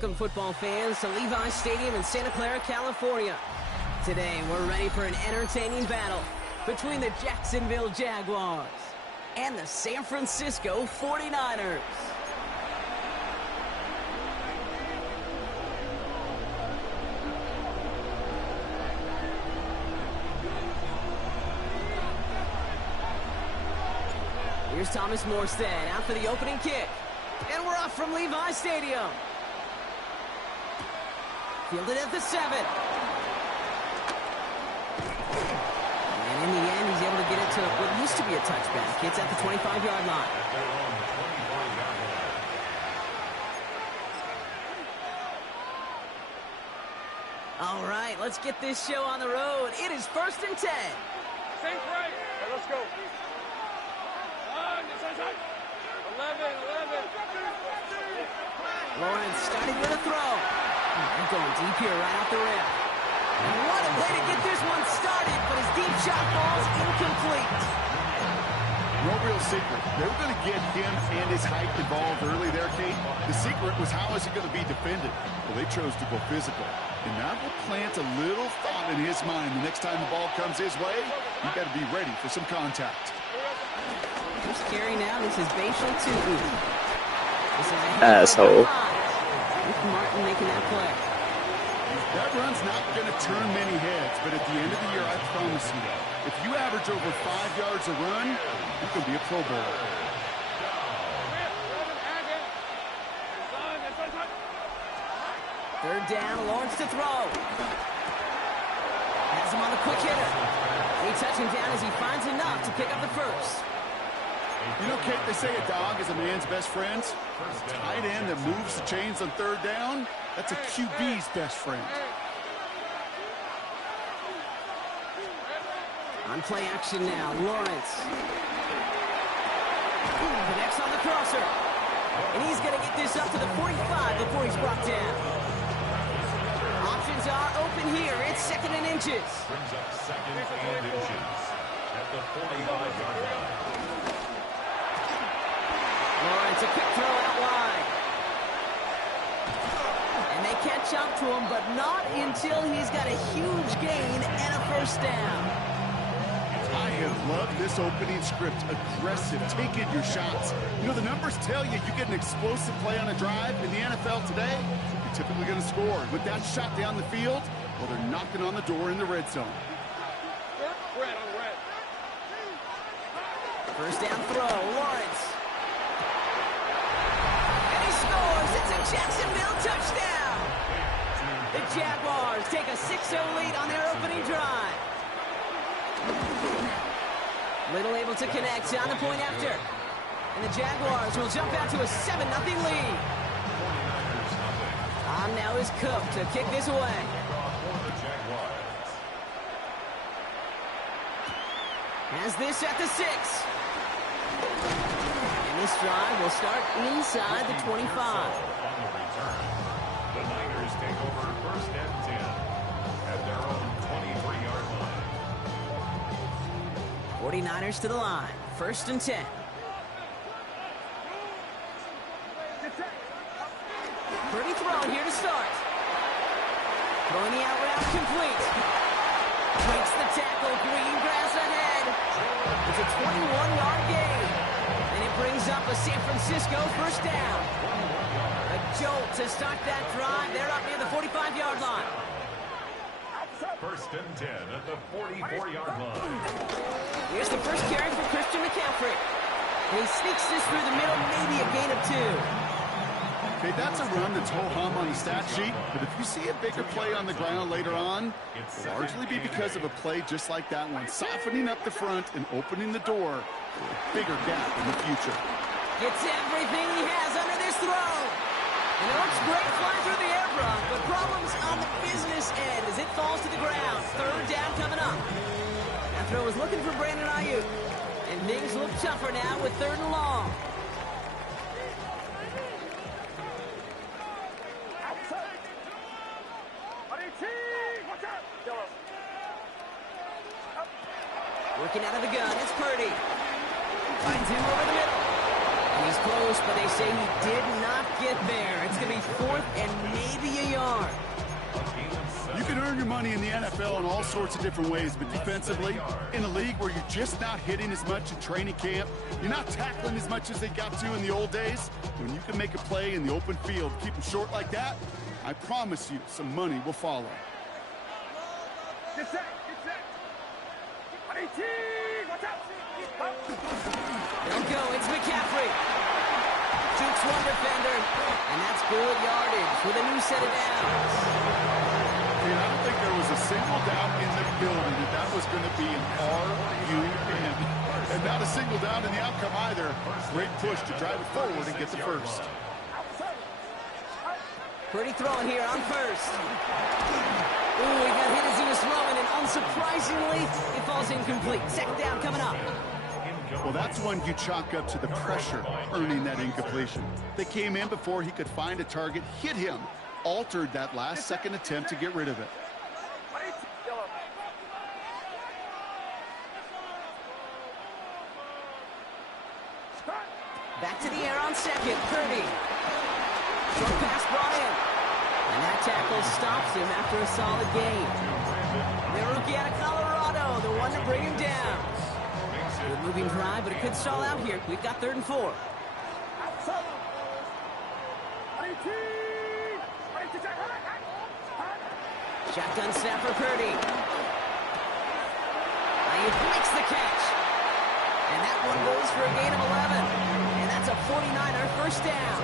Welcome, football fans, to Levi Stadium in Santa Clara, California. Today, we're ready for an entertaining battle between the Jacksonville Jaguars and the San Francisco 49ers. Here's Thomas Morstead out for the opening kick. And we're off from Levi Stadium. Fielded at the 7. And in the end, he's able to get it to what used to be a touchback. It's at the 25-yard line. All right, let's get this show on the road. It is 1st and 10. Same right. Hey, let's go. 11. Lawrence starting with a throw. They're going deep here right off the rim. And what a way to get this one started, but his deep shot falls incomplete. No real secret. They were going to get him and his height involved early there, Kate. The secret was how is he going to be defended? Well, they chose to go physical. And that will plant a little thought in his mind the next time the ball comes his way. You got to be ready for some contact. First carry now, this is Bashal to This is a asshole. Martin making that play. That run's not going to turn many heads, but at the end of the year, I promise you, if you average over 5 yards a run, you can be a Pro Bowler. Third down, Lawrence to throw. Has him on the quick hitter. He touches him down as he finds enough to pick up the first. You know, Kate, they say a dog is a man's best friend. Tight end that moves the chains on third down, that's a QB's best friend. On play action now, Lawrence. Connects on the crosser. And he's going to get this up to the 45 before he's brought down. Options are open here. It's 2nd and inches. Brings up 2nd and inches at the 45-yard line. Lawrence, a quick throw out wide. And they catch up to him, but not until he's got a huge gain and a first down. I have loved this opening script. Aggressive, taking your shots. You know, the numbers tell you you get an explosive play on a drive in the NFL today, you're typically going to score. With that shot down the field, well, they're knocking on the door in the red zone. First down throw, Lawrence. And he scores. It's a Jacksonville touchdown. The Jaguars take a 6-0 lead on their opening drive. Little able to connect on the point after. And the Jaguars will jump out to a 7-0 lead. On now is Cook to kick this away. Has this at the 6. And this drive will start inside the 25. The Niners take over 1st and 10 at their own 23-yard line. 49ers to the line. 1st and 10. Pretty throw here to start. Throwing the out route complete. Breaks the tackle. Green grass ahead. It's a 21-yard gain. And it brings up a San Francisco first down. A jolt to start that drive. They're up near the 45-yard line. 1st and 10 at the 44-yard line. Here's the first carry for Christian McCaffrey. And he sneaks this through the middle, maybe a gain of 2. Okay, that's a run that's ho-hum on the stat sheet, but if you see a bigger play on the ground later on, it'll largely be because of a play just like that one, softening up the front and opening the door for a bigger gap in the future. Gets everything he has under this throw. And it looks great flying through the air front, but problems on the business end as it falls to the ground. 3rd down coming up. That throw was looking for Brandon Ayuk. And things look tougher now with 3rd and long. Working out of the gun, it's Purdy. Finds him over the middle. He's close, but they say he did not get there. It's going to be 4th and maybe a yard. You can earn your money in the NFL in all sorts of different ways, but defensively, in a league where you're just not hitting as much in training camp, you're not tackling as much as they got to in the old days, when you can make a play in the open field, keep them short like that, I promise you some money will follow. Get set. 18. Watch out. They'll go. It's McCaffrey. Jukes one defender, and that's good yardage with a new set of downs. I don't think there was a single doubt in the building that was going to be an R-U-N. And not a single doubt in the outcome either. Great push to drive it forward and get the first. Purdy throwing here on first. Ooh, he got hit as he was throwing, and unsurprisingly, it falls incomplete. Second down coming up. Well, that's one you chalk up to the pressure earning that incompletion. They came in before he could find a target, hit him, altered that last-second attempt to get rid of it. Back to the air on second. Purdy. Short pass brought in. And that tackle stops him after a solid gain. The rookie out of Colorado, the one to bring him down. Good moving drive, but it could stall out here. We've got 3rd and 4. Shotgun snap for Purdy. He makes the catch. And that one goes for a gain of 11. And that's a 49er first down.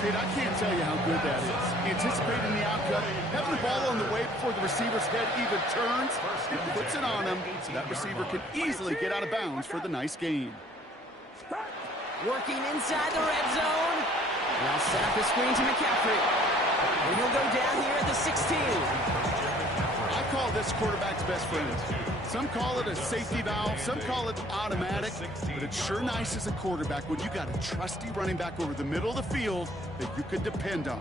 Kid, I can't tell you how good that is. Anticipating the outcome, having the ball on the way before the receiver's head even turns, and puts it on him, so that receiver can easily get out of bounds for the nice gain. Working inside the red zone. And I'll set up the screen to McCaffrey. And he'll go down here at the 16. I call this quarterback's best friend. Some call it a safety valve, some call it automatic, but it's sure nice as a quarterback when you got a trusty running back over the middle of the field that you can depend on.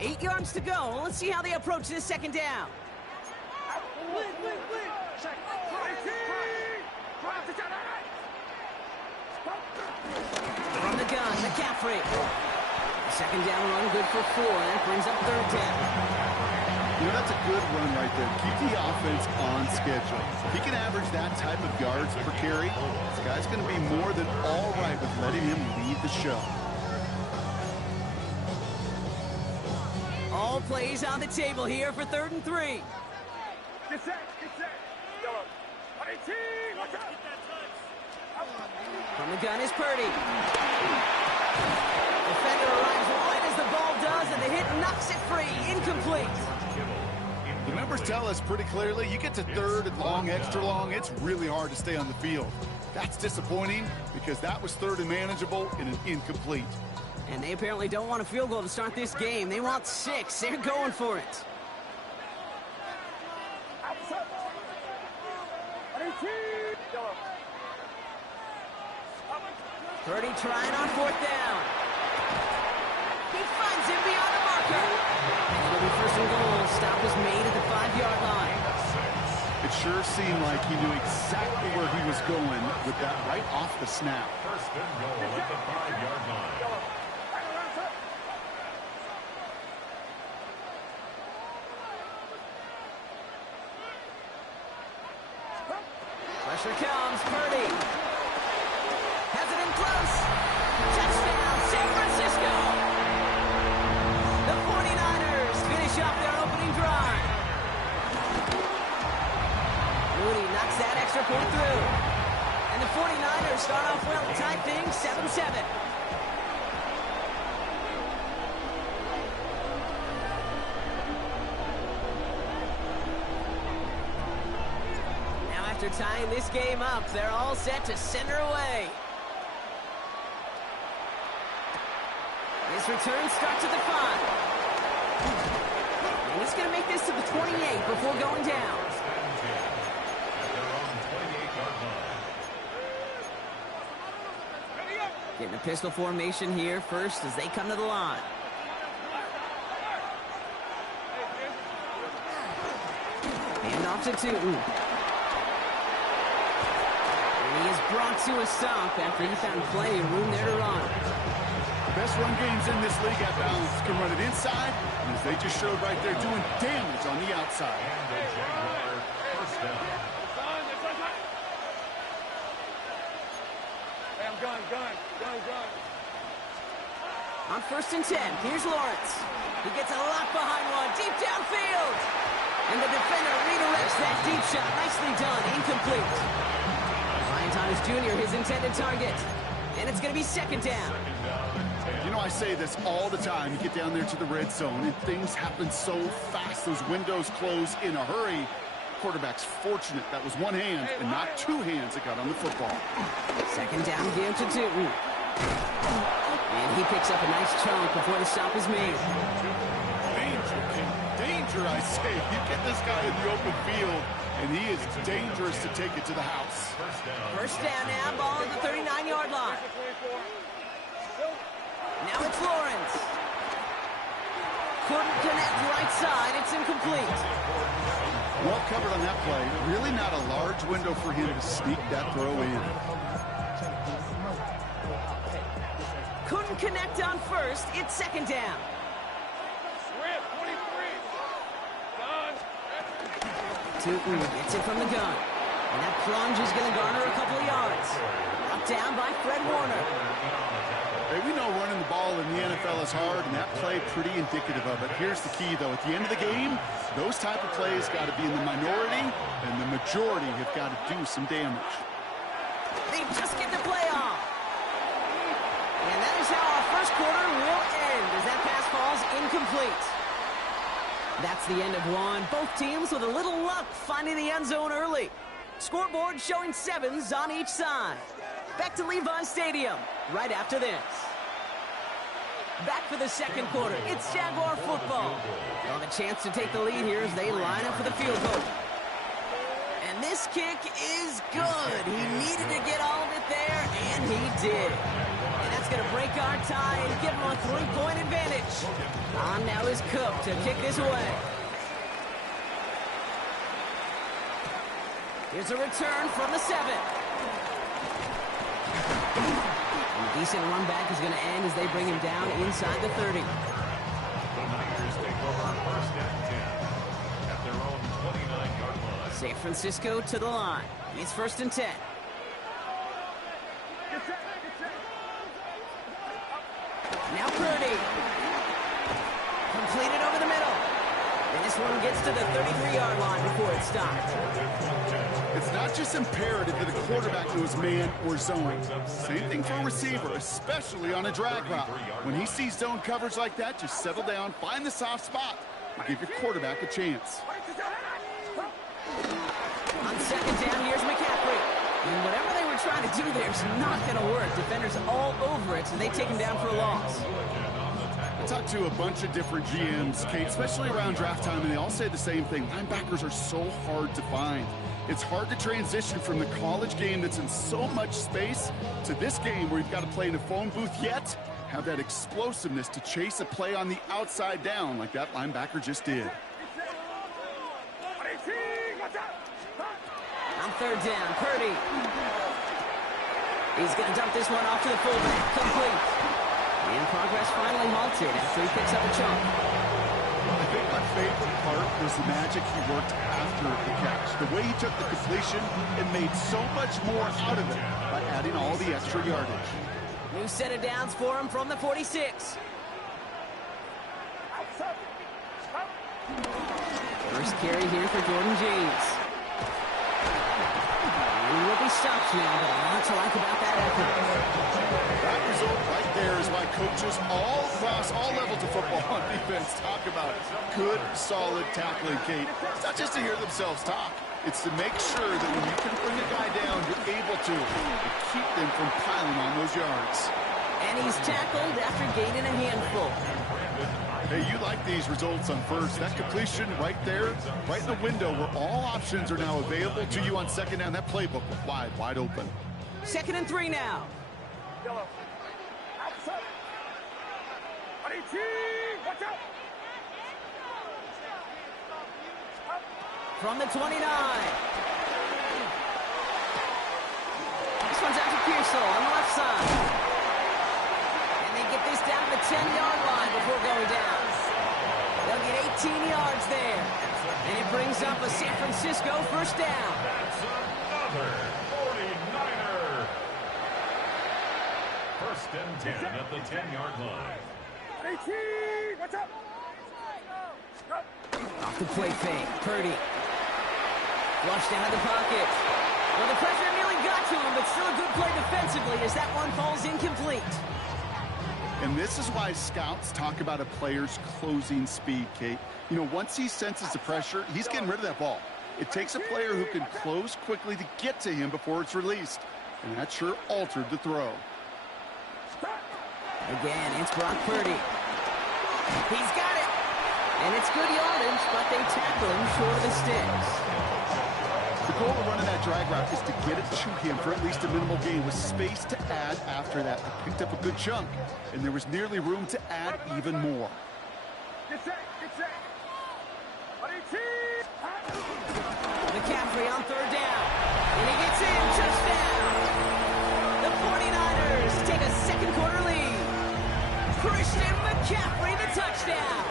8 yards to go. Let's see how they approach this second down. From the gun, McCaffrey. Second down run, good for 4. That brings up 3rd down. You know, that's a good run right there. Keep the offense on schedule. If he can average that type of yards per carry, this guy's going to be more than all right with letting him lead the show. All plays on the table here for 3rd and 3. Get set. Yellow. 18. Watch out. From the gun is Purdy. Defender arrives right as the ball does, and the hit knocks it free. Incomplete. The numbers tell us pretty clearly, you get to 3rd and long, extra long, it's really hard to stay on the field. That's disappointing because that was 3rd and manageable in an incomplete. And they apparently don't want a field goal to start this game. They want 6. They're going for it. Purdy trying on 4th down. He finds him beyond the marker. It'll be 1st and goal. Stop was made at the 5-yard line. It sure seemed like he knew exactly where he was going with that right off the snap. 1st and goal at the 5-yard line. Pressure comes. Purdy has it in close. Touchdown, San Francisco. The 49ers finish off their opening drive. Mooney knocks that extra point through. And the 49ers start off well, tie things 7-7. Now after tying this game up, they're all set to center away. This return starts at the 5. And he's going to make this to the 28 before going down. Getting a pistol formation here first as they come to the line. Hand off to Tootin. And he He is brought to a stop after he found plenty of room there to run. The best run games in this league at balance can run it inside, and as they just showed right there, doing damage on the outside. And the Jaguar first down. Hey, I'm gun. On 1st and 10, here's Lawrence. He gets a lock behind one, deep downfield. And the defender redirects that deep shot. Nicely done, incomplete. Ryan Thomas Jr., his intended target. And it's going to be 2nd down. You know, I say this all the time. You get down there to the red zone, and things happen so fast. Those windows close in a hurry. Quarterback's fortunate that was one hand and not two hands that got on the football. 2nd down, give to Tootin. And he picks up a nice chunk before the stop is made. Danger, I say. You get this guy in the open field, and he is dangerous to take it to the house. First down now, ball at the 39-yard line. Now it's Lawrence. Couldn't connect right side. It's incomplete. Well covered on that play. Really not a large window for him to sneak that throw in. Couldn't connect on 1st. It's 2nd down. Tootin gets it from the gun. And that plunge is going to garner a couple of yards. Brought down by Fred Warner. Hey, we know running the ball in the NFL is hard, and that play pretty indicative of it. Here's the key, though. At the end of the game, those type of plays got to be in the minority, and the majority have got to do some damage. They just get the play off. And that is how our first quarter will end as that pass falls incomplete. That's the end of one. Both teams with a little luck finding the end zone early. Scoreboard showing 7s on each side. Back to Levi Stadium right after this. Back for the 2nd quarter. It's Jaguar football. They'll have a chance to take the lead here as they line up for the field goal. And this kick is good. He needed to get all of it there, and he did. And that's going to break our tie and give him a 3-point advantage. On now is Cook to kick this away. Here's a return from the 7. And a decent run back is going to end as they bring him down inside the 30. The Niners take over 1st and 10 at their own 29-yard line. San Francisco to the line. It's 1st and 10. Now Purdy. Completed over the middle. And this one gets to the 33-yard line before it's stopped. It's not just imperative that a quarterback knows man or zone. Same thing for a receiver, especially on a drag route. When he sees zone coverage like that, just settle down, find the soft spot, and give your quarterback a chance. On 2nd down, here's McCaffrey. And whatever they were trying to do there is not going to work. Defenders all over it, so they take him down for a loss. I talked to a bunch of different GMs, Kate, especially around draft time, and they all say the same thing. Linebackers are so hard to find. It's hard to transition from the college game that's in so much space to this game where you've got to play in a phone booth yet have that explosiveness to chase a play on the outside down like that linebacker just did. On 3rd down, Purdy. He's going to dump this one off to the fullback. Complete. And progress finally halted after he picks up a chunk. I think my favorite part was the magic he worked after the catch. The way he took the completion and made so much more out of it by adding all the extra yardage. New set of downs for him from the 46. First carry here for Jordan James. And he will be stopped now, but a lot to like about that effort. That result right there is why coaches all across all levels of football on defense talk about good, solid tackling, Kate. It's not just to hear themselves talk. It's to make sure that when you can bring a guy down, you're able to keep them from piling on those yards. And he's tackled after gaining a handful. Hey, you like these results on 1st. That completion right there, right in the window where all options are now available to you on 2nd down. That playbook was wide open. 2nd and 3 now. Yellow. Outside. 18. Watch out. From the 29. one's out to Pearsall on the left side. And they get this down to the 10-yard line before going down. They'll get 18 yards there. And it brings up a San Francisco first down. That's another 49er. First and 10 at the 10-yard line. 18, watch out. Off the play fake, Purdy. Flushed out of the pocket. Well, the pressure nearly got to him, but still a good play defensively as that one falls incomplete. And this is why scouts talk about a player's closing speed, Kate. You know, once he senses the pressure, he's getting rid of that ball. It takes a player who can close quickly to get to him before it's released. And that sure altered the throw. Again, it's Brock Purdy. He's got it. And it's good yardage, but they tackle him short of the sticks. The goal of running that drag route is to get it to him for at least a minimal gain with space to add after that. They picked up a good chunk, and there was nearly room to add even more. Get set, get set. 18. McCaffrey on third down. And he gets in. Touchdown. The 49ers take a second quarter lead. Christian McCaffrey, the touchdown.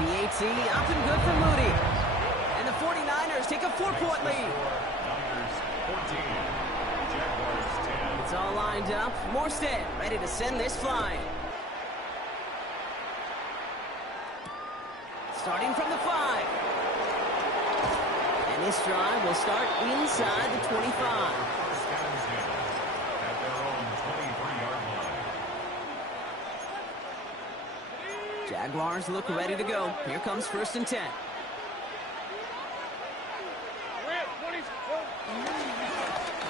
PAT up and good for Moody. And the 49ers take a 4-point lead. Niners 14. Jaguars 10. It's all lined up. Morstead ready to send this flying. Starting from the 5. And this drive will start inside the 25. First and 10 at their own 23-yard line. Jaguars look ready to go. Here comes first and 10.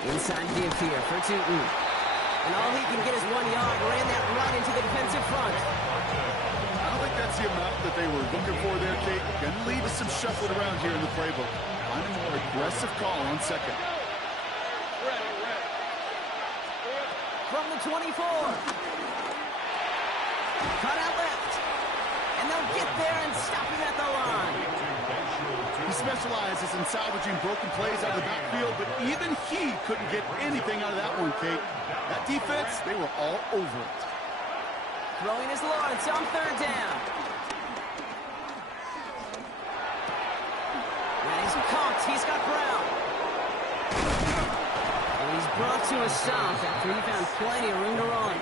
Inside give here for Tootin. And all he can get is 1 yard. Ran that right into the defensive front. I don't think that's the amount that they were looking for there, Kate. Going to lead to some shuffling around here in the playbook. Find a more aggressive call on second. From the 24. Cut out left. And they'll get there and stop him at the line. He specializes in salvaging broken plays out of the backfield, but even he couldn't get anything out of that one, Kate. That defense, they were all over it. Throwing his Lawrence on third down. And he's caught. He's got Brown. And he's brought to a stop after he found plenty of room to run.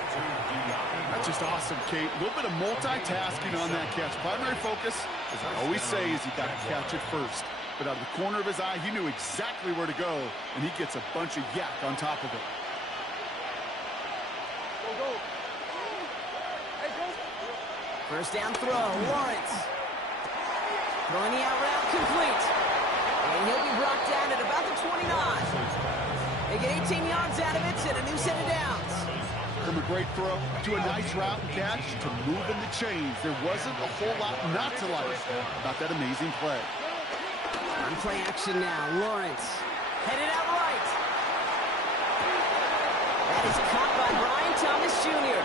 That's just awesome, Kate. A little bit of multitasking on that catch. Primary focus, as I always say, is you got to catch it first. But out of the corner of his eye, he knew exactly where to go, and he gets a bunch of yak on top of it. First down throw, Lawrence. Throwing the out route complete. And he'll be brought down at about the 29. They get 18 yards out of it and a new set of downs. From a great throw to a nice route and catch to moving the chains. There wasn't a whole lot not to like about that amazing play. On play action now, Lawrence. Headed out right. That is caught by Brian Thomas Jr.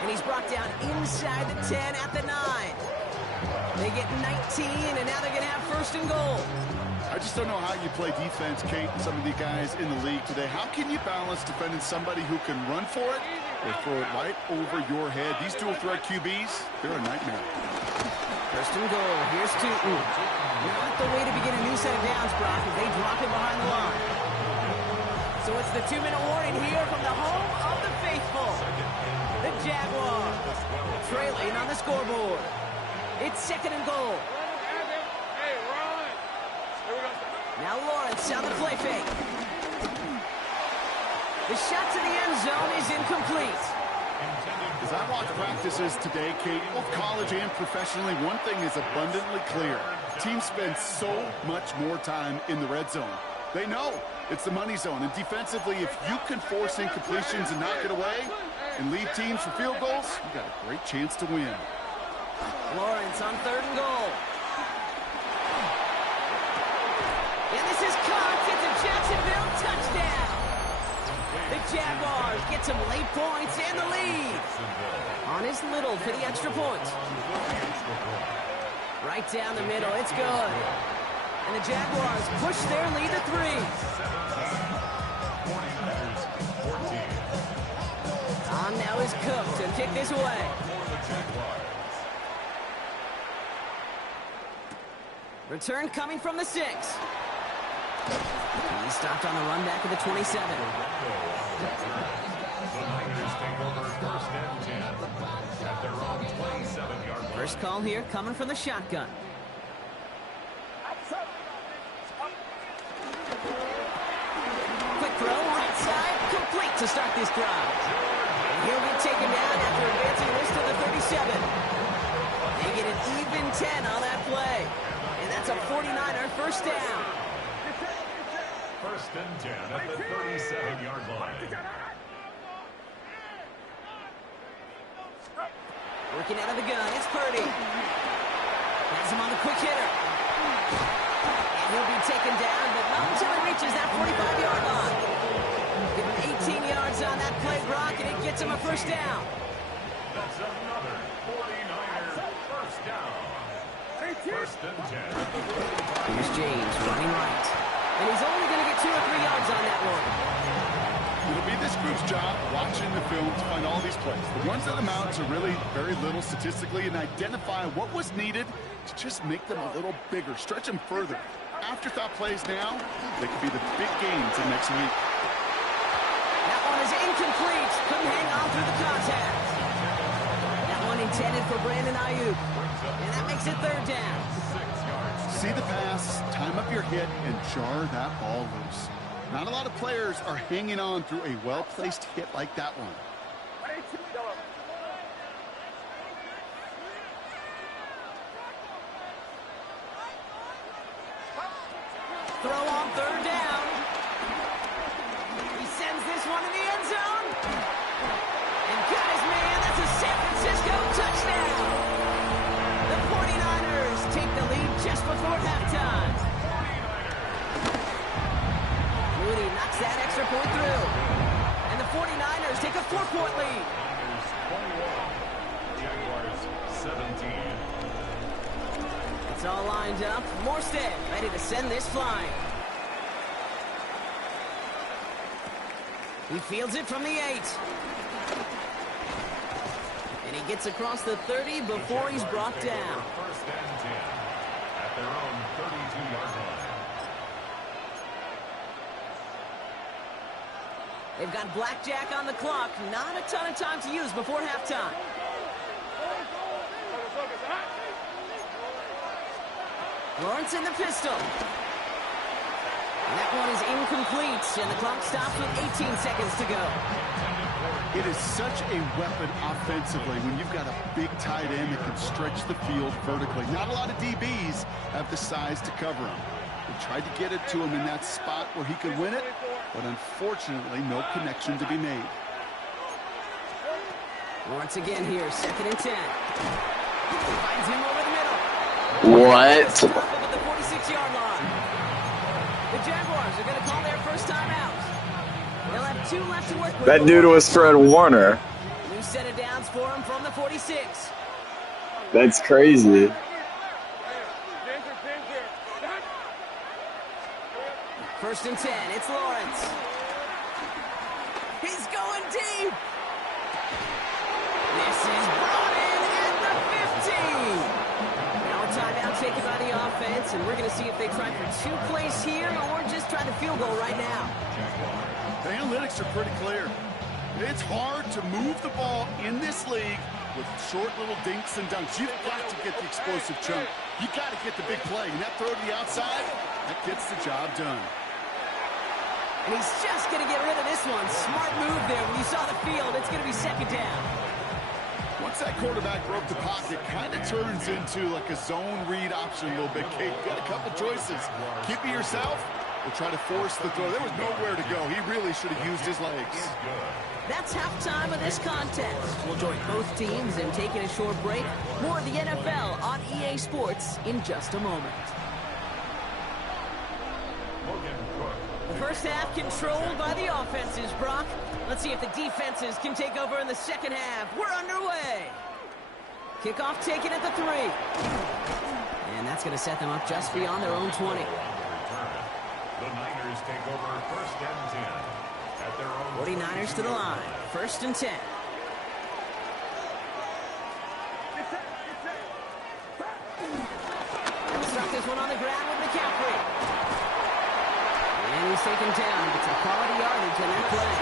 And he's brought down inside the 10 at the 9. They get 19, and now they're going to have first and goal. I just don't know how you play defense, Kate, and some of the guys in the league today. How can you balance defending somebody who can run for it or throw it right over your head? These dual threat QBs, they're a nightmare. First and goal. Here's Tootin. Not the way to begin a new set of downs, Brock, if they drop him behind the line. So it's the 2-minute warning here from the home of the faithful. The Jaguars trailing on the scoreboard. It's second and goal. Now Lawrence on the play fake. The shot to the end zone is incomplete. As I watch practices today, Kate, both college and professionally, one thing is abundantly clear. Teams spend so much more time in the red zone. They know it's the money zone. And defensively, if you can force incompletions and knock it away and lead teams for field goals, you got a great chance to win. Lawrence on third and goal. And this is caught. It's a Jacksonville touchdown. The Jaguars get some late points and the lead. On his Little for the extra point. Right down the middle. It's good. And the Jaguars push their lead to 3. 49ers 14. On now is Cook to kick this away. For the Jaguars. Return coming from the 6. He stopped on the run back of the 27. The Niners take over first and 10 at their own 27-yard line. First call here coming from the shotgun. Quick throw, right side, complete to start this drive. And he'll be taken down after advancing this to the 37. They get an even 10 on that play. And that's a 49er first down. First and 10 at the 37-yard line. Working out of the gun, it's Purdy. Has him on the quick hitter. And he'll be taken down, but not until he reaches that 45-yard line. Give him 18 yards on that play, Brock, and it gets him a first down. That's another 49er first down. First and 10 at the 45. Here's James running right. And he's only going to get 2 or 3 yards on that one. It'll be this group's job watching the film to find all these plays. The ones that amount to really very little statistically and identify what was needed to just make them a little bigger, stretch them further. Afterthought plays now, they could be the big games in next week. That one is incomplete. Couldn't hang on through the contact. That one intended for Brandon Ayuk. And that makes it third down. See the pass, time up your hit, and jar that ball loose. Not a lot of players are hanging on through a well-placed hit like that one. Throw on third down. He sends this one in the end zone. And guys, man, that's a San Francisco touchdown. The 49ers take the lead just before halftime. Moody knocks that extra point through. And the 49ers take a 4-point lead. Jaguars 17. It's all lined up. Morstead ready to send this flying. He fields it from the 8. And he gets across the 30 before he's brought down. First and 10 at their own 32-yard line. They've got blackjack on the clock. Not a ton of time to use before halftime. Lawrence in the pistol. And that one is incomplete, and the clock stops with 18 seconds to go. It is such a weapon offensively when you've got a big tight end that can stretch the field vertically. Not a lot of DBs have the size to cover him. They tried to get it to him in that spot where he could win it, but unfortunately, no connection to be made. Once again here, 2nd and 10. Finds him over the middle. What? Stop him at the 46-yard line. The Jaguars are going to call their first time out. They'll have 2 left to work with. That dude was Fred Warner. New set of downs for him from the 46. That's crazy. First and 10, it's Lawrence. He's going deep. This is brought in at the 15. Now a timeout taken by the offense, and we're going to see if they try for 2 plays here or just try the field goal right now. The analytics are pretty clear. It's hard to move the ball in this league with short little dinks and dunks. You've got to get the explosive chunk. You've got to get the big play. And that throw to the outside, that gets the job done. And he's just going to get rid of this one. Smart move there. When you saw the field, it's going to be 2nd down. Once that quarterback broke the pocket, kind of turns into like a zone read option a little bit, Kate. You've got a couple choices. Keep it yourself or try to force the throw. There was nowhere to go. He really should have used his legs. That's halftime of this contest. We'll join both teams in taking a short break. More of the NFL on EA Sports in just a moment. The first half controlled by the offenses, Brock. Let's see if the defenses can take over in the second half. We're underway. Kickoff taken at the 3. And that's going to set them up just beyond their own 20. The Niners take over first and 10 at their own 49ers to the line. 1st and 10. They'll start this one on the ground with McCaffrey. And he's taken down. It's a quality yardage in that play.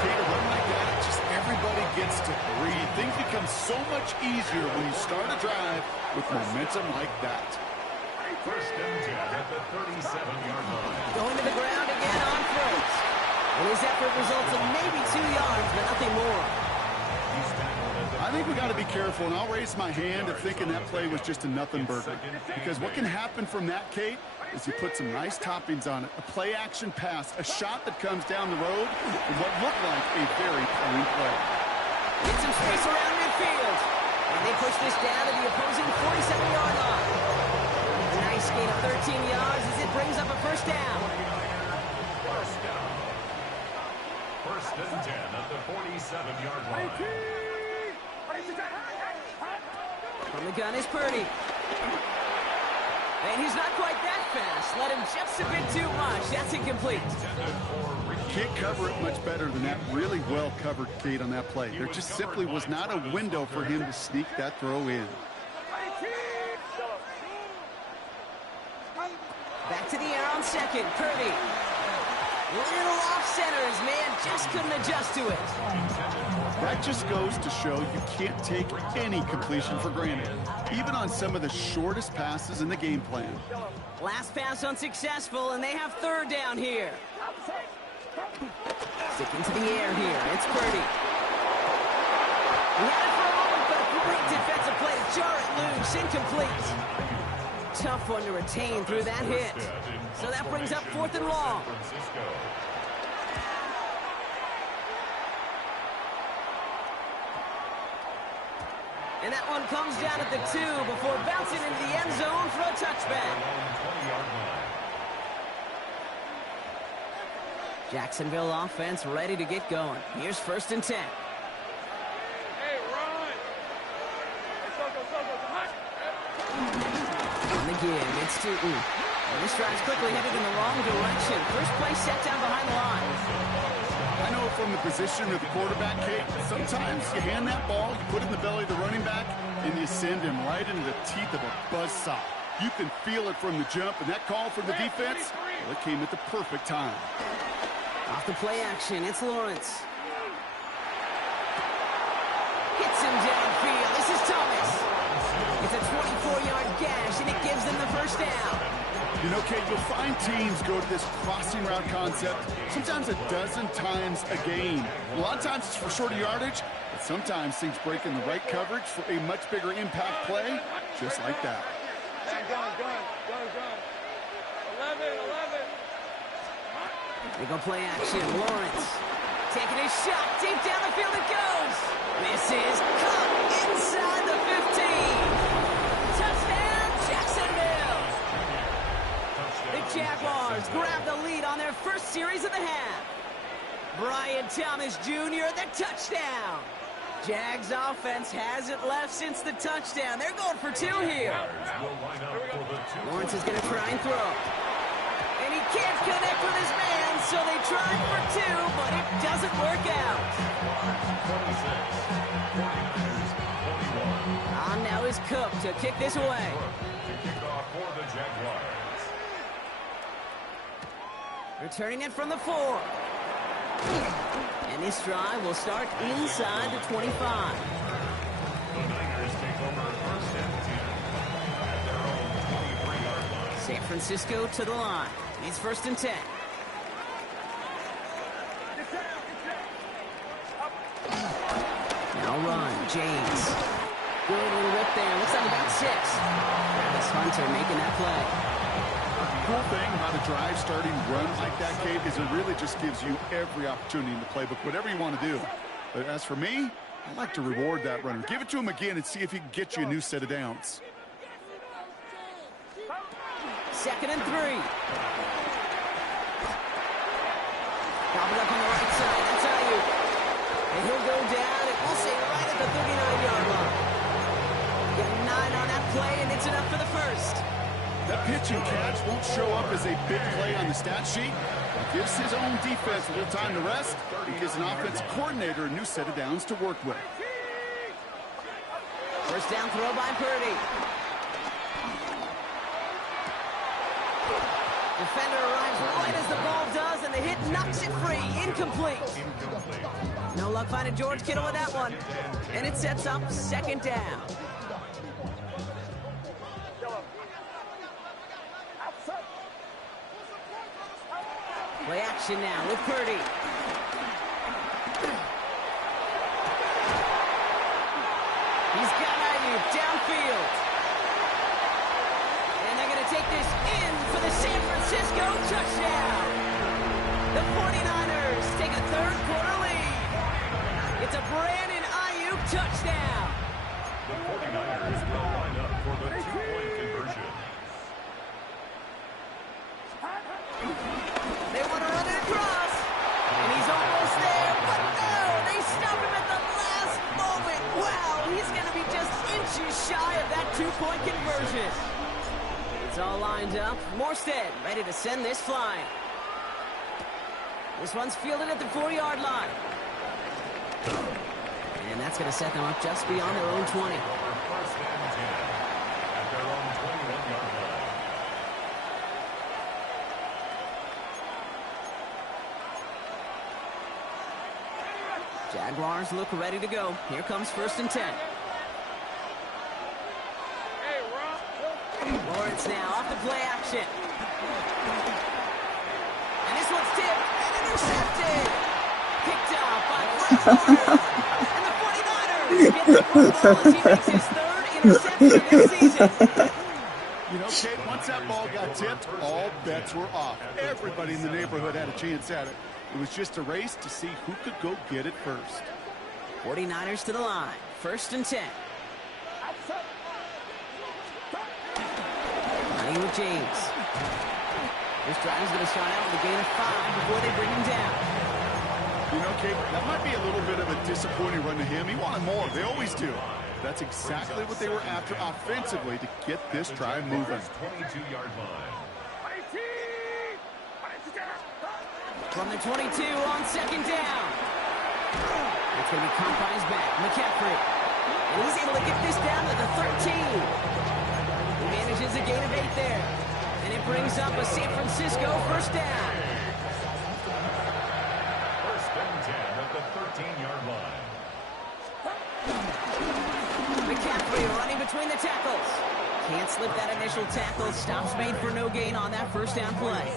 Okay, to run like that, just everybody gets to breathe. Things become so much easier when you start a drive with momentum like that. 1st and 10 at the 37-yard line. Going to the ground again on 1st. And his effort results in maybe 2 yards, but nothing more. He's tackled at the I think we got to be careful, and I'll raise my hand of thinking that play was just a nothing burger. Because what can happen from that, Kate, is you put some nice toppings on it. A play-action pass, a shot that comes down the road, and what looked like a very plain play. Get some space around midfield. And they push this down to the opposing 47-yard line. A nice gain of 13 yards as it brings up a 1st down. first down. 1st and 10 at the 47-yard line. From the gun is Purdy. And he's not quite that fast. Let him just a bit too much. That's incomplete. Can't cover it much better than that. Really well covered, Kate, on that play. There just simply was not a window for him to sneak that throw in. Back to the air on 2nd. Purdy. Little off centers, man. Just couldn't adjust to it. That just goes to show you can't take any completion for granted, even on some of the shortest passes in the game plan. Last pass unsuccessful, and they have 3rd down here. Sticking to the air here. It's Purdy. He had it for a moment, but a great defensive play to jar it loose. Incomplete. Tough one to retain through that hit. So that brings up 4th and long. And that one comes down at the 2 before bouncing into the end zone for a touchback. Jacksonville offense ready to get going. Here's 1st and 10. On the give, it's Tootin. And this drive's quickly headed in the wrong direction. First play set down behind the line. I know from the position of the quarterback, Kate, sometimes you hand that ball, you put it in the belly of the running back, and you send him right into the teeth of a buzzsaw. You can feel it from the jump, and that call from the defense, well, it came at the perfect time. Off the play action, it's Lawrence. Hits him downfield. This is Thomas. It's a 24-yard gash, and it gives them the 1st down. You know, Kate, you'll find teams go to this crossing route concept sometimes a dozen times a game. A lot of times it's for shorter yardage, but sometimes things break in the right coverage for a much bigger impact play, just like that. They go play action. Lawrence taking his shot. Deep down the field it goes. Misses. Caught inside the 15. Touchdown, Jacksonville. The Jaguars grab the lead on their 1st series of the half. Brian Thomas Jr., the touchdown. Jags offense hasn't left since the touchdown. They're going for 2 here. Lawrence is going to try and throw. And he can't connect with his man, so they try for 2, but it doesn't work out. On now is Cook to kick this away. Returning it from the 4. And this drive will start inside the 25. The Niners take over 1st and 10 at their own 23-yard line. San Francisco to the line. It's 1st and 10. Now run, James. Good little rip there. Looks like about 6. Travis Hunter making that play. Cool thing about a drive starting run like that, Kate, is it really just gives you every opportunity in the playbook, whatever you want to do. But as for me, I like to reward that runner. Give it to him again and see if he can get you a new set of downs. 2nd and 3. Gobbled up on the right side. That's Ayuk. And he'll go down, and we'll say right at the 39-yard line. Got a 9 on that play, and it's enough for the 1st. That pitch and catch won't show up as a big play on the stat sheet. It gives his own defense a little time to rest. It gives an offensive coordinator a new set of downs to work with. First down throw by Purdy. Defender arrives right as the ball does, and the hit knocks it free. Incomplete. No luck finding George Kittle with that one. And it sets up second down. Play action now with Purdy. He's got Ayuk downfield. And they're going to take this in for the San Francisco touchdown. The 49ers take a third-quarter lead. It's a Brandon Ayuk touchdown. The 49ers will line up for the two-point conversion. They want to run it across. And he's almost there, but no, they stop him at the last moment. Wow, he's going to be just inches shy of that two-point conversion. It's all lined up. Morstead ready to send this flying. This one's fielded at the 4-yard line. And that's going to set them up just beyond their own 20. First and 10 at their own 21-yard line. Jaguars look ready to go. Here comes first and 10. Lawrence now off the play action. And this one's tipped and intercepted. Picked up by Lawrence. And the 49ers get the football as he makes his third interception of this season. You know, Kate, once that ball got tipped, all bets were off. Everybody in the neighborhood had a chance at it. It was just a race to see who could go get it first. 49ers to the line. First and 10. Running with James. This drive is going to start out with a gain of 5 before they bring him down. You know, Kate, that might be a little bit of a disappointing run to him. He wanted more. They always do. That's exactly what they were after offensively to get this drive moving. 22-yard line. From the 22 on second down. It's going to be caught by his back, McCaffrey. And he's able to get this down to the 13. He manages a gain of 8 there. And it brings up a San Francisco first down. First and 10 at the 13-yard line. McCaffrey running between the tackles. Can't slip that initial tackle. Stops made for no gain on that first down play.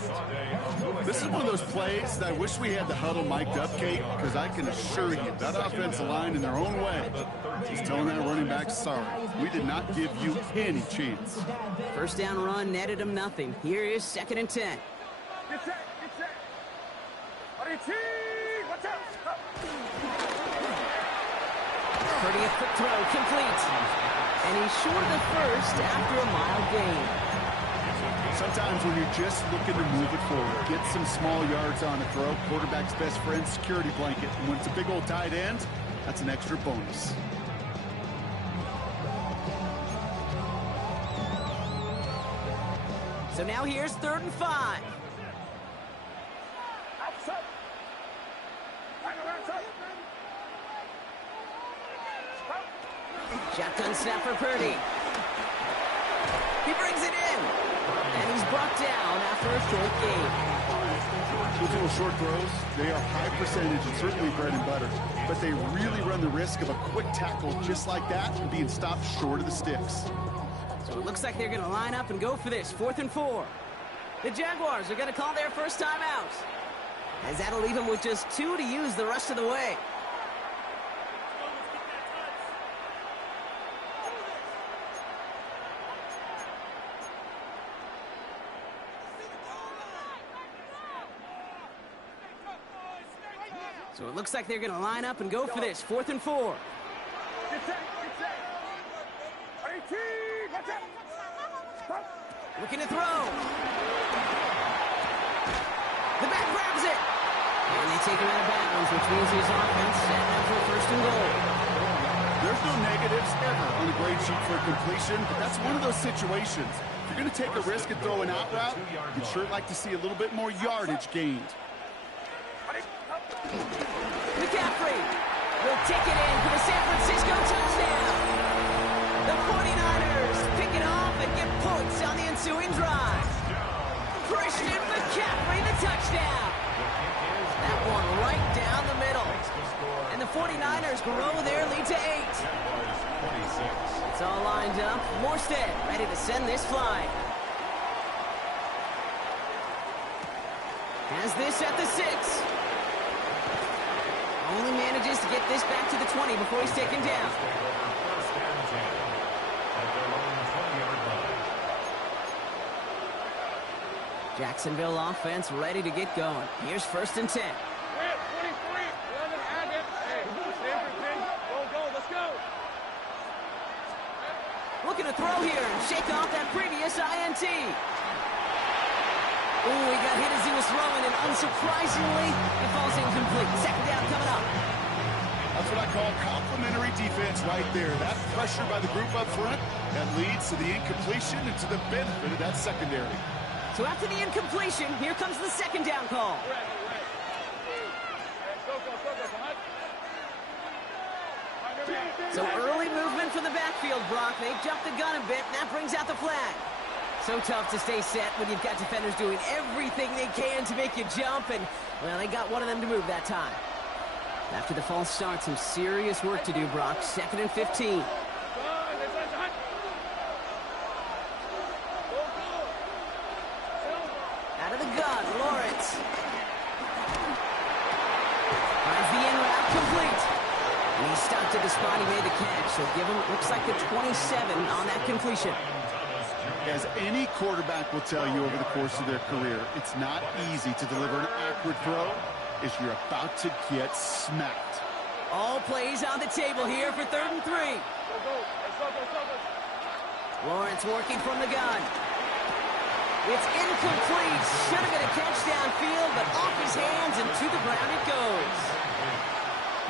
This is one of those plays that I wish we had the huddle mic'd up, Kate, because I can assure you that offensive line in their own way is telling that running back, sorry, we did not give you any chance. First down run netted him nothing. Here is second and 10. Get set, get set. 18, watch out. Purdy a quick throw, complete. And he's short of the first after a mild gain. Sometimes when you're just looking to move it forward, get some small yards on the throw, quarterback's best friend, security blanket. And when it's a big old tight end, that's an extra bonus. So now here's third and 5. Outside. Outside. Shotgun snap for Purdy. He brings it in. And he's brought down after a short gain. Those little short throws, they are high percentage and certainly bread and butter. But they really run the risk of a quick tackle just like that and being stopped short of the sticks. So it looks like they're going to line up and go for this. 4th and 4. The Jaguars are going to call their first time out. As that'll leave them with just 2 to use the rest of the way. So it looks like they're going to line up and go for this. 4th and 4. Get set, get set. 18, watch out. Looking to throw. The back grabs it. And they take him out of bounds, which means his offense set up for first and goal. There's no negatives ever on a grade sheet for completion, but that's one of those situations. If you're going to take a risk and throw an out route, you'd sure like to see a little bit more yardage gained. McCaffrey will take it in for the San Francisco touchdown. The 49ers pick it off and get points on the ensuing drive. Christian McCaffrey, the touchdown. That one right down the middle. And the 49ers grow their lead to 8. It's all lined up. Morstead ready to send this flying. Has this at the 6. Only manages to get this back to the 20 before he's taken down. Jacksonville offense ready to get going. Here's 1st and 10. 23. Hey, Stanford, go, let's go. Looking to throw here and shake off that previous INT. Ooh, he got hit as he was throwing, and unsurprisingly, it falls incomplete. 2nd down coming up. That's what I call complimentary defense right there. That pressure by the group up front, that leads to the incompletion and to the benefit of that secondary. So after the incompletion, here comes the 2nd down call. So early movement from the backfield, Brock. They jumped the gun a bit, and that brings out the flag. So tough to stay set when you've got defenders doing everything they can to make you jump, and, well, they got one of them to move that time. After the false start, some serious work to do, Brock. 2nd and 15. Out of the gun, Lawrence. Finds the in route complete. And he stopped at the spot he made the catch, so give him, looks like the 27 on that completion. As any quarterback will tell you over the course of their career, it's not easy to deliver an accurate throw as you're about to get smacked. All plays on the table here for 3rd and 3. Lawrence working from the gun. It's incomplete. Should have been a catch downfield, but off his hands and to the ground it goes.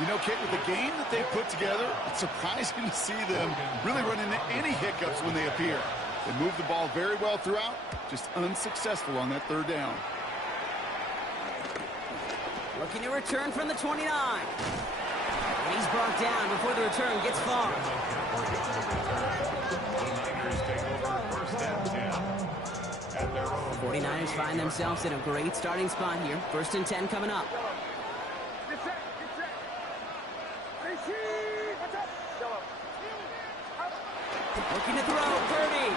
You know, Kate, with the game that they put together, it's surprising to see them really run into any hiccups when they appear. They moved the ball very well throughout, just unsuccessful on that 3rd down. Looking to return from the 29. And he's brought down before the return gets far. The 49ers find themselves in a great starting spot here. 1st and 10 coming up. Looking to throw, Purdy.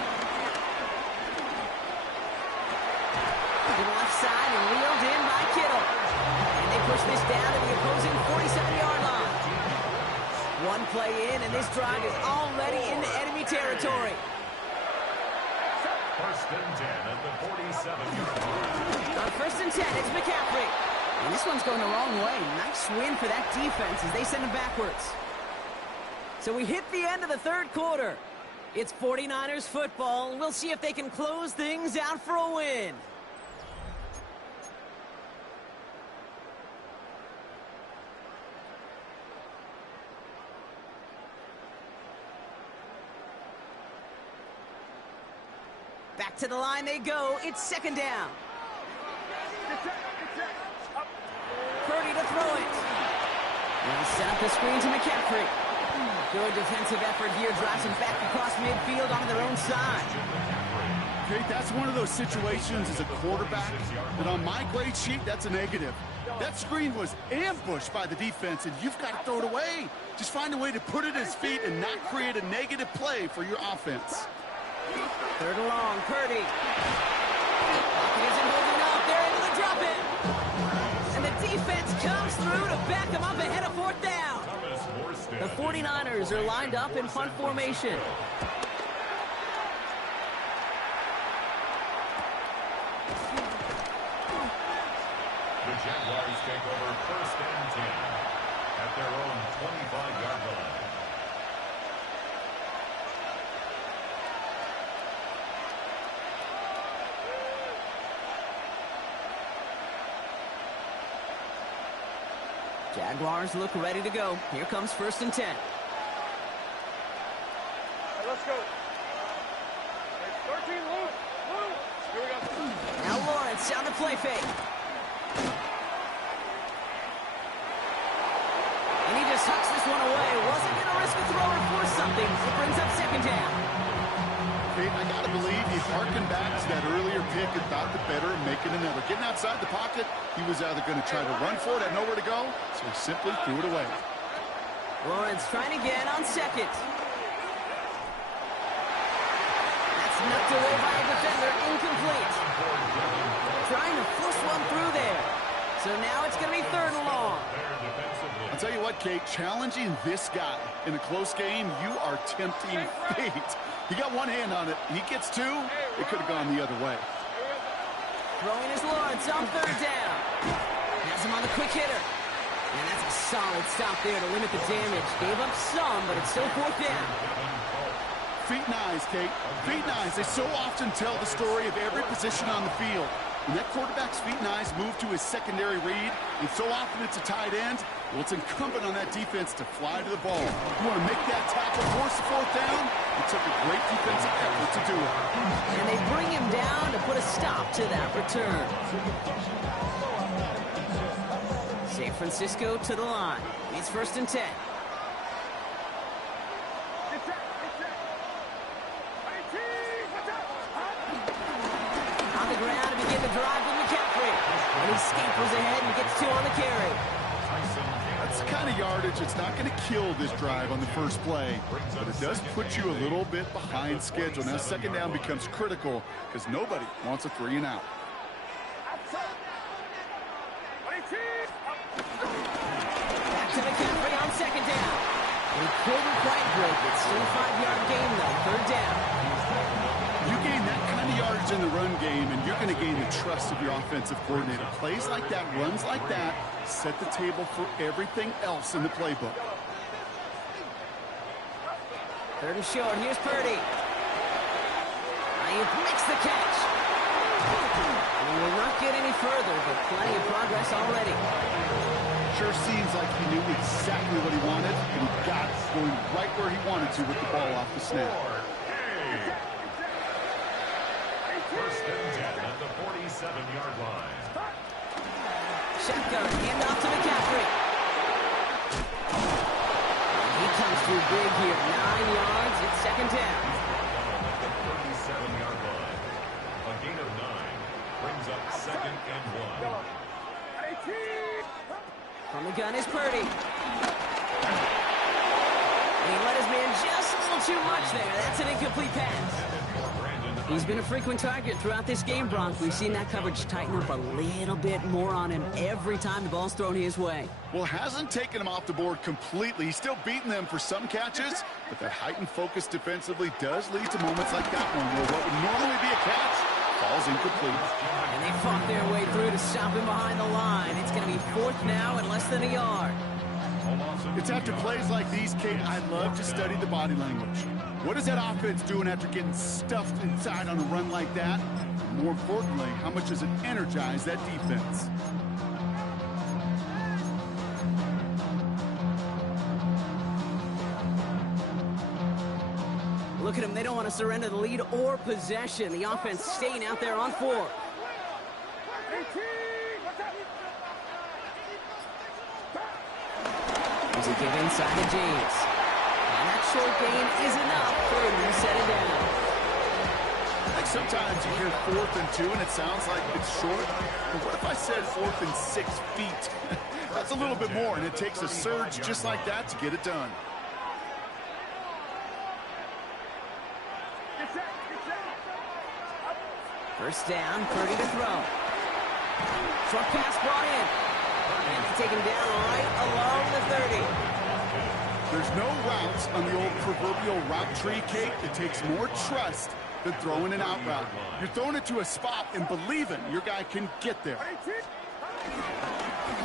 To the left side and reeled in by Kittle. And they push this down to the opposing 47-yard line. One play in, and this drive is already into enemy territory. 1st and 10 at the 47-yard line. On 1st and 10, it's McCaffrey. And this one's going the wrong way. Nice win for that defense as they send him backwards. So we hit the end of the 3rd quarter. It's 49ers football, and we'll see if they can close things out for a win. Back to the line they go. It's 2nd down. Purdy to throw it. They'll set up the screen to McCaffrey. Good defensive effort here. Drives him back across midfield onto their own side. Okay, that's one of those situations as a quarterback that on my grade sheet, that's a negative. That screen was ambushed by the defense, and you've got to throw it away. Just find a way to put it at his feet and not create a negative play for your offense. 3rd and long, Purdy. He isn't holding up. They're able to drop it. And the defense comes through to back him up ahead of 4th down. The 49ers are lined up in punt formation. The Jaguars take over 1st and 10 at their own 25-yard line. Jaguars look ready to go. Here comes 1st and 10. Let's go. It's 13 loose. Checks out the play fake. And he just hucks this one away. Wasn't going to risk a throw or force something. It brings up second down. Kate, I got to believe he harkened back to that earlier pick and thought the better of making another. Getting outside the pocket, he was either going to try to run for it, had nowhere to go, so he simply threw it away. Lawrence trying again on second. That's knocked away by a defender, incomplete. Trying to force one through there. So now it's going to be third and long. I'll tell you what, Kate, challenging this guy in a close game, you are tempting fate. He got one hand on it. He gets two. It could have gone the other way. Throwing his Lawrence on third down. Has him on the quick hitter. And that's a solid stop there to limit the damage. Gave up some, but it's still fourth down. Feet and eyes, Kate. Feet and eyes. They so often tell the story of every position on the field. When that quarterback's feet and eyes move to his secondary read, and so often it's a tight end, well, it's incumbent on that defense to fly to the ball. You want to make that tackle, force the fourth down? It took a great defensive effort to do it. And they bring him down to put a stop to that return. San Francisco to the line. It's 1st and 10. On the ground to begin the drive with McCaffrey. And he scampers ahead and gets 2 on the carry. That's the kind of yardage it's not going to kill this drive on the first play, but it does put you a little bit behind schedule. Now second down becomes critical because nobody wants a 3 and out. Back to McCaffrey on second down. He couldn't quite break it. Still a 5-yard gain though. Third down. You gain that kind of yardage in the run game, and you're going to gain the trust of your offensive coordinator. Plays like that, runs like that, set the table for everything else in the playbook. Third and short. Here's Purdy. He makes the catch. And he will not get any further, but plenty of progress already. Sure seems like he knew exactly what he wanted, and he got it, going right where he wanted to with the ball off the snap. First and 10 at the 47-yard line. Shotgun, hand off to McCaffrey. He comes through big here. 9 yards, it's second down. At the 37-yard line. A gain of 9 brings up 2nd and 1. From the gun is Purdy. And he let his man just a little too much there. That's an incomplete pass. He's been a frequent target throughout this game, Bronk. We've seen that coverage tighten up a little bit more on him every time the ball's thrown his way. Well, hasn't taken him off the board completely. He's still beating them for some catches, but that heightened focus defensively does lead to moments like that one where what would normally be a catch falls incomplete. And they fought their way through to stop him behind the line. It's going to be fourth now at less than a yard. It's after plays like these, Kate, I love to study the body language. What is that offense doing after getting stuffed inside on a run like that? And more importantly, how much does it energize that defense? Look at them. They don't want to surrender the lead or possession. The offense staying out there on 4. There's a give inside to James. And that short gain is enough for him to set it down. Like sometimes you hear 4th and 2 and it sounds like it's short. But what if I said 4th and 6 feet? That's a little bit more, and it takes a surge just like that to get it done. First down, Purdy to throw. Short pass brought in. And they take him down right along the 30. There's no routes on the old proverbial route tree, Kate. It takes more trust than throwing an out route. You're throwing it to a spot and believing your guy can get there.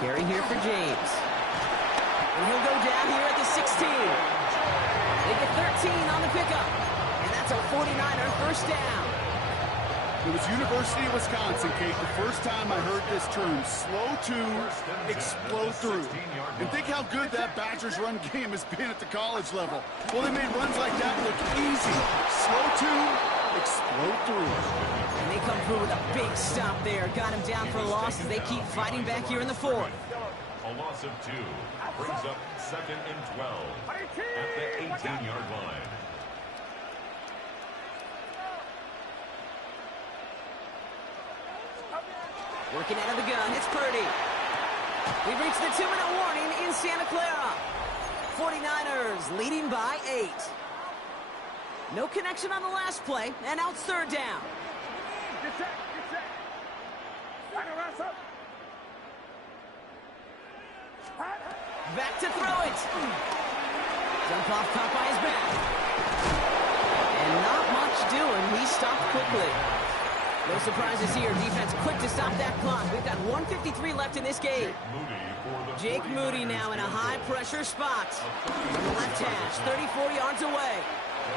Carry here for James. And he'll go down here at the 16. They get 13 on the pickup. And that's a 49er first down. It was University of Wisconsin, Kate, the first time I heard this term, slow to explode through. And think how good that Badgers run game has been at the college level. Well, they made runs like that look easy. Slow to explode through. And they come through with a big stop there. Got him down for a loss as they keep fighting back here in the fourth. A loss of 2 brings up 2nd and 12 at the 18-yard line. Working out of the gun, it's Purdy. We've reached the 2-minute warning in Santa Clara. 49ers leading by 8. No connection on the last play, and now it's 3rd down. Get set, get set. Back to throw it. Jump off, caught by his back. And not much doing. He stopped quickly. No surprises here. Defense quick to stop that clock. We've got 1:53 left in this game. Jake Moody now in a high-pressure spot. From the left hash, 34 yards away.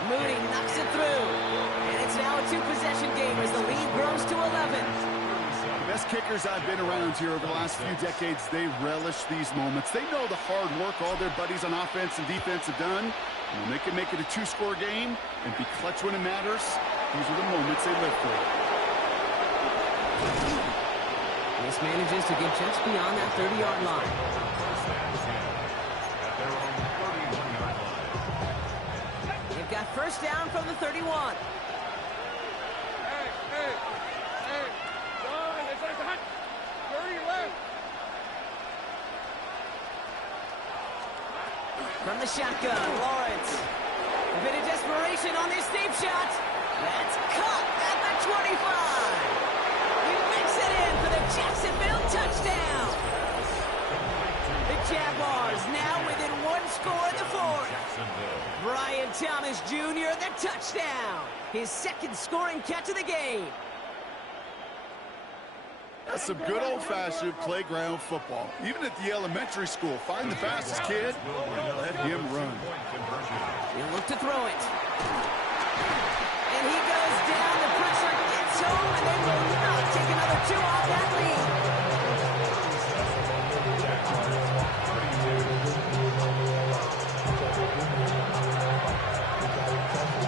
Moody knocks it through. And it's now a 2-possession game as the lead grows to 11. The best kickers I've been around here over the last few decades, they relish these moments. They know the hard work all their buddies on offense and defense have done. And when they can make it a 2-score game and be clutch when it matters, these are the moments they live for. This manages to get just beyond that 30-yard line. They've got 1st down from the 31. From the shotgun, Lawrence. A bit of desperation on this deep shot. That's caught at the 25. He makes it in for the Jacksonville touchdown. The Jaguars now within 1 score in the 4th. Brian Thomas Jr., the touchdown. His 2nd scoring catch of the game. That's some good old-fashioned playground football. Even at the elementary school, find the fastest kid and let him run. He'll look to throw it. And he goes down. The pressure gets home, and they will not take another 2 off that lead.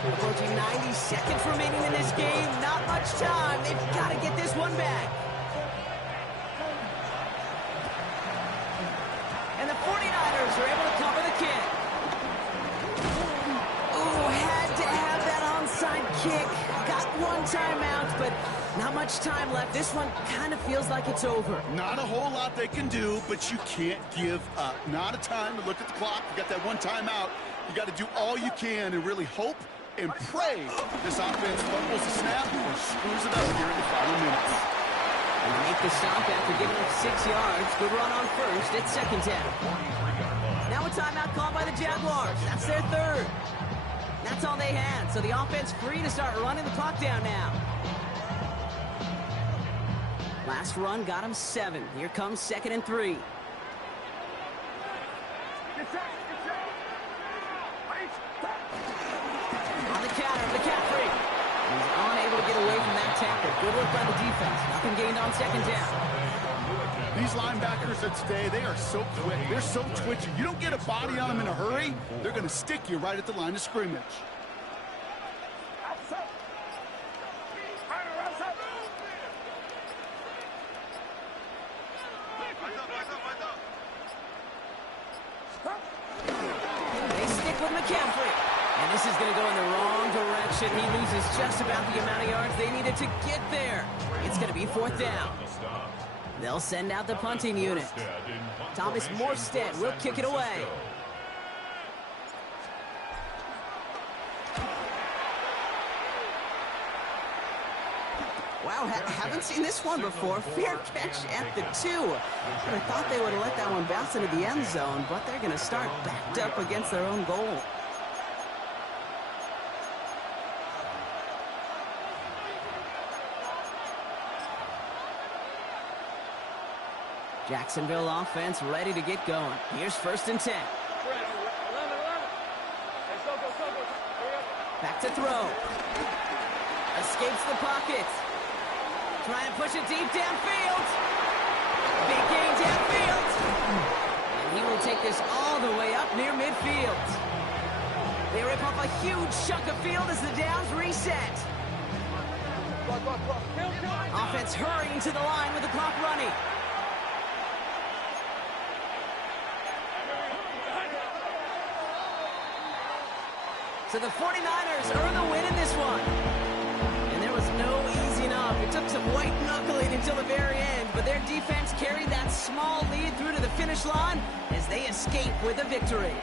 Approaching 90 seconds remaining in this game. Not much time. They've got to get this one back. And the 49ers are able to cover the kick. Ooh, had to have that onside kick. Got 1 timeout, but not much time left. This one kind of feels like it's over. Not a whole lot they can do, but you can't give up. Not a time to look at the clock. You got that 1 timeout. You got to do all you can and really hope and pray this offense fumbles the snap or screws it up here in the final minutes. And they make the stop after giving up 6 yards. Good run on 1st. It's 2nd down. Now a timeout called by the Jaguars. That's their 3rd. That's all they had. So the offense free to start running the clock down now. Last run got him 7. Here comes 2nd and 3. On the counter, McCaffrey. He's unable to get away from that tackle. Good work by the defense. Nothing gained on 2nd down. These linebackers of today, they are so quick. They're so twitchy. You don't get a body on them in a hurry, they're going to stick you right at the line of scrimmage. They stick with McCaffrey. And this is going to go in the wrong direction. He loses just about the amount of yards they needed to get there. It's going to be 4th down. They'll send out the punting unit. Thomas Morstead will kick it away. Wow, haven't seen this one before. Fair catch at the 2. I thought they would have let that one bounce into the end zone, but they're going to start backed up against their own goal. Jacksonville offense ready to get going. Here's 1st and 10. Back to throw. Escapes the pocket. Trying to push it deep downfield. Big gain downfield. And he will take this all the way up near midfield. They rip up a huge chunk of field as the downs reset. offense hurrying to the line with the clock running. So the 49ers earn the win in this one. And there was no easing up. It took some white knuckling until the very end, but their defense carried that small lead through to the finish line as they escape with a victory.